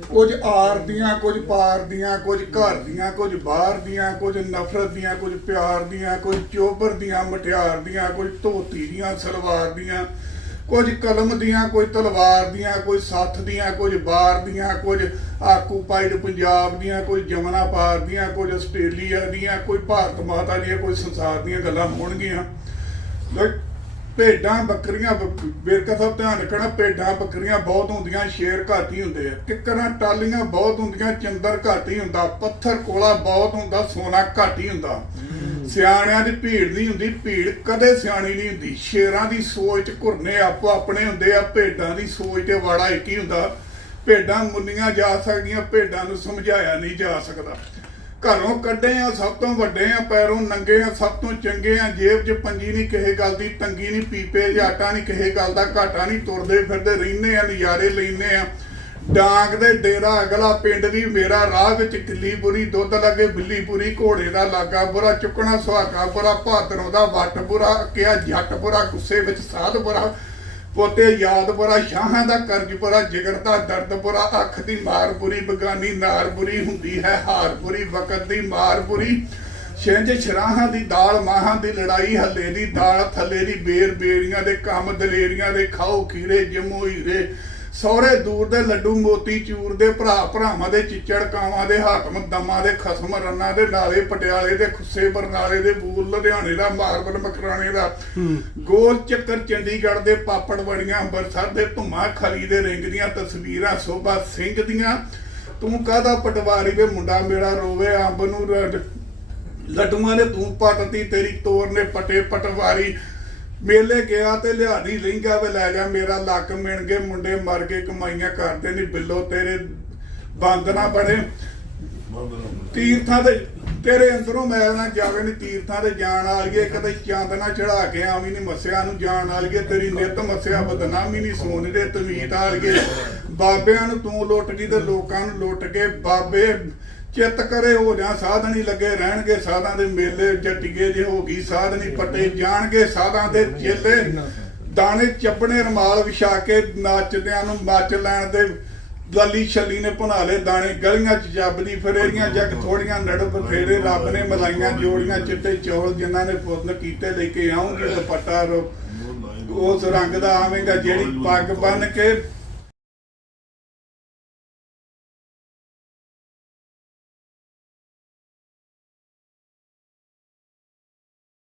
ਕੁਝ ਆਰ ਦੀਆਂ ਕੁਝ ਪਾਰ ਦੀਆਂ ਕੁਝ ਘਰ ਦੀਆਂ ਕੁਝ ਬਾਹਰ ਦੀਆਂ ਕੁਝ ਨਫ਼ਰਤ ਦੀਆਂ ਕੁਝ ਪਿਆਰ ਦੀਆਂ ਕੁਝ ਚੋਬਰ ਦੀਆਂ ਮਠਿਆਰ ਦੀਆਂ ਕੁਝ ਧੋਤੀ ਦੀਆਂ ਸਲਵਾਰ ਦੀਆਂ ਕੁਝ ਕਲਮ ਦੀਆਂ ਕੁਝ ਤਲਵਾਰ ਦੀਆਂ ਕੁਝ ਸੱਥ ਦੀਆਂ ਕੁਝ ਬਾਰ ਦੀਆਂ ਕੁਝ ਆਕੂਪਾਈਡ ਪੰਜਾਬ ਦੀਆਂ ਕੁਝ ਜਮਨਾ ਪਾਰ ਦੀਆਂ ਕੁਝ ਆਸਟ੍ਰੇਲੀਆ ਦੀਆਂ ਕੋਈ ਭਾਰਤ ਮਾਤਾ ਦੀਆਂ ਕੋਈ ਸੰਸਾਰ ਦੀਆਂ ਗੱਲਾਂ ਹੋਣਗੀਆਂ ਭੇਡਾਂ ਬੱਕਰੀਆਂ ਬੇਰਕਾ ਸਾਹਿਬ ਧਿਆਨ ਰੱਖਣਾ, ਭੇਡਾਂ ਬੱਕਰੀਆਂ ਬਹੁਤ ਹੁੰਦੀਆਂ, ਸ਼ੇਰ ਘੱਟ ਹੀ ਹੁੰਦੇ ਆ। ਕਿੱਕਰਾਂ, ਟਾਲੀਆਂ ਬਹੁਤ ਹੁੰਦੀਆਂ ਚੰਦਰ ਘੱਟ ਹੀ ਹੁੰਦਾ, ਪੱਥਰ ਕੋਲਾ ਬਹੁਤ ਹੁੰਦਾ, ਸੋਨਾ ਘੱਟ ਹੀ ਹੁੰਦਾ। ਸਿਆਣਿਆਂ ਦੀ ਭੀੜ ਨਹੀਂ ਹੁੰਦੀ, ਭੀੜ ਕਦੇ ਸਿਆਣੀ ਨਹੀਂ ਹੁੰਦੀ। ਸ਼ੇਰਾਂ ਦੀ ਸੋਚ ਘੁਰਨੇ ਆਪੋ ਆਪਣੇ ਹੁੰਦੇ ਆ, ਭੇਡਾਂ ਦੀ ਸੋਚ ਤੇ ਵਾੜਾ ਇੱਕ ਹੀ ਹੁੰਦਾ। ਭੇਡਾਂ ਮੁੰਨੀਆਂ ਜਾ ਸਕਦੀਆਂ, ਭੇਡਾਂ ਨੂੰ ਸਮਝਾਇਆ ਨਹੀਂ ਜਾ ਸਕਦਾ। ਘਰੋਂ ਕੱਢੇ ਆ, ਸਭ ਤੋਂ ਵੱਡੇ ਆ, ਪੈਰੋਂ ਨੰਗੇ ਆ, ਸਭ ਤੋਂ ਚੰਗੇ ਆ, ਜੇਬ 'ਚ ਪੰਜੀ ਨਹੀਂ ਕਿਸੇ ਗੱਲ ਦੀ, ਤੰਗੀ ਨਹੀਂ, ਪੀਪੇ, ਜਾਟਾ ਨਹੀਂ ਕਿਸੇ ਗੱਲ ਦਾ, ਘਾਟਾ ਨਹੀਂ, ਤੁਰਦੇ ਫਿਰਦੇ ਰਹਿੰਦੇ ਆ, ਨਜ਼ਾਰੇ ਲੈਂਦੇ ਆ। ਡਾਂਗ ਦੇ ਡੇਰਾ ਅਗਲਾ ਪਿੰਡ ਵੀ ਮੇਰਾ, ਰਾਹ ਵਿੱਚ ਕਿੱਲੀ ਬੁਰੀ, ਦੁੱਧ ਲੱਗੇ ਬਿੱਲੀ ਪੂਰੀ ਘੋੜੇ ਦਾ ਲਾਗਾ ਬੁਰਾ, ਚੁੱਕਣਾ ਸੁਹਾਗਾ ਬੁਰਾ, ਭਾਦਰੋਂ ਦਾ ਵੱਟ ਬੁਰਾ, ਕਿਹਾ ਜੱਟ ਬੁਰਾ, ਗੁੱਸੇ ਵਿੱਚ ਸਾਧ ਬੁਰਾ। ਪੋਤੇ ਯਾਦ ਬੁਰਾ ਸ਼ਾਹਾਂ ਦਾ ਕਰਜ ਬੁਰਾ ਜਿਗਰ ਦਾ ਦਰਦ ਬੁਰਾ ਅੱਖ ਦੀ ਮਾਰ ਬੁਰੀ, ਬਗਾਨੀ ਨਾਰ ਬੁਰੀ ਹੁੰਦੀ ਹੈ, ਹਾਰ ਬੁਰੀ, ਵਕਤ ਦੀ ਮਾਰ ਬੁਰੀ। ਛਿੰਝ ਸ਼ਰਾਹਾਂ ਦੀ ਦਾਲ, ਮਾਹਾਂ ਦੀ ਲੜਾਈ, ਹੱਲੇ ਦੀ ਦਾਲ, ਥੱਲੇ ਦੀ ਬੇਰ ਬੇਰੀਆਂ ਦੇ ਕੰਮ, ਦਲੇਰੀਆਂ ਦੇ ਖਾਓ, ਖੀਰੇ, ਜਮੋ ਹੀਰੇ। ਸਹੁਰੇ ਦੂਰ ਦੇ ਲੱਡੂ ਮੋਤੀ ਚੂਰ ਦੇ ਭਰਾ ਭਰਾਵਾਂ ਦੇ ਚਿੱਚੜ ਕਾਵਾਂ ਦੇ ਹਾਕਮ ਦਮਾਂ ਦੇ ਖਸਮ ਰੰਨਾਂ ਦੇ ਨਾਲੇ ਪਟਿਆਲੇ ਦੇ ਖੁੱਸੇ ਬਰਨਾਲੇ ਦੇ ਬੂਲ ਲੁਧਿਆਣੇ ਦਾ ਮਾਰਬਲ ਮਕਰਾਣੇ ਦਾ। ਗੋਲ ਚੱਕਰ ਚੰਡੀਗੜ੍ਹ ਦੇ ਪਾਪੜ ਵੜੀਆਂ ਅੰਮ੍ਰਿਤਸਰ ਦੇ ਧੁਮਾ ਖਲੀ ਦੇ ਰਿੰਗ ਦੀਆਂ ਤਸਵੀਰਾਂ ਸੋਭਾ ਸਿੰਘ ਦੀਆਂ। ਤੂੰ ਕਾਹਦਾ ਪਟਵਾਰੀ ਵੇ ਮੁੰਡਾ ਮੇਰਾ ਰੋਵੇ ਅੰਬ ਨੂੰ ਲੱਡੂਆਂ ਨੇ ਤੂੰ ਪੱਟਤੀ ਤੇਰੀ ਤੋਰ ਨੇ ਪਟੇ ਪਟਵਾਰੀ। ਮੇਲੇ ਗਿਆ ਤੇ ਲਿਆਦੀ ਲਹਿੰਗਾ ਵੇ ਲੈ ਜਾ ਮੇਰਾ ਲੱਕ ਮਿਣ ਗਏ ਮੁੰਡੇ ਮਰ ਗਏ ਕਮਾਈਆਂ ਕਰਦੇ ਨਹੀਂ ਬਿੱਲੋ ਤੇਰੇ ਬੰਦ ਨਾ ਬਣੇ। ਤੀਰਥਾਂ ਦੇ ਤੇਰੇ ਅੰਦਰੋਂ ਮੈਲ ਨਾ ਜਾਵੇ ਨਹੀਂ ਤੀਰਥਾਂ ਤੇ ਜਾਣ ਵਾਲੀਏ ਕਦੇ ਚੰਦ ਨਾ ਚੜਾ ਕੇ ਆਵੀਂ ਨਹੀਂ ਮੱਸਿਆ ਨੂੰ ਜਾਣ ਵਾਲੀਏ ਤੇਰੀ ਨਿਤ ਮੱਸਿਆ ਬਦਨਾਮੀ ਨਹੀਂ ਸੋਨੇ ਦੇ ਤਵੀਤ ਵਾਲੀਏ। ਬਾਬਿਆਂ ਨੂੰ ਤੂੰ ਲੁੱਟ ਗਈ ਤੇ ਲੋਕਾਂ ਨੂੰ ਲੁੱਟ ਕੇ ਬਾਬੇ ਚਿੱਤ ਕਰੇ ਹੋ ਜਾ ਸਾਧਨੀ ਲੱਗੇ ਰਹਿਣਗੇ ਸਾਧਾਂ ਦੇ ਮੇਲੇ, ਜੱਟੀਏ ਜੇ ਹੋ ਗਈ ਸਾਧਨੀ ਪੱਟੇ ਜਾਣਗੇ ਸਾਧਾਂ ਦੇ ਚੇਲੇ। ਦਾਣੇ ਚੱਪਣੇ ਰਮਾਲ ਵਿਛਾ ਕੇ ਨੱਚਦਿਆਂ ਨੂੰ ਮੱਚ ਲੈਣ ਦੇ ਲੱਲੀ ਛੱਲੀ ਨੇ ਭੁਨਾ ਲਏ ਦਾਣੇ, ਗਲੀਆਂ ਚ ਜੱਬਦੀ ਫਰੇਰੀਆਂ, ਜੱਗ ਥੋੜੀਆਂ ਨੜ ਬਥੇਰੇ ਰੱਬ ਨੇ ਮਲਾਈਆਂ ਜੋੜੀਆਂ, ਚਿੱਟੇ ਚੌਲ ਜਿਨ੍ਹਾਂ ਨੇ ਪੁੱਤ ਕੀਤੇ ਲੈ ਕੇ ਆਉਂਗੇ ਦੁਪੱਟਾ ਉਸ ਰੰਗ ਦਾ ਆਵੇਂਗਾ ਜਿਹੜੀ ਪੱਗ ਬੰਨ ਕੇ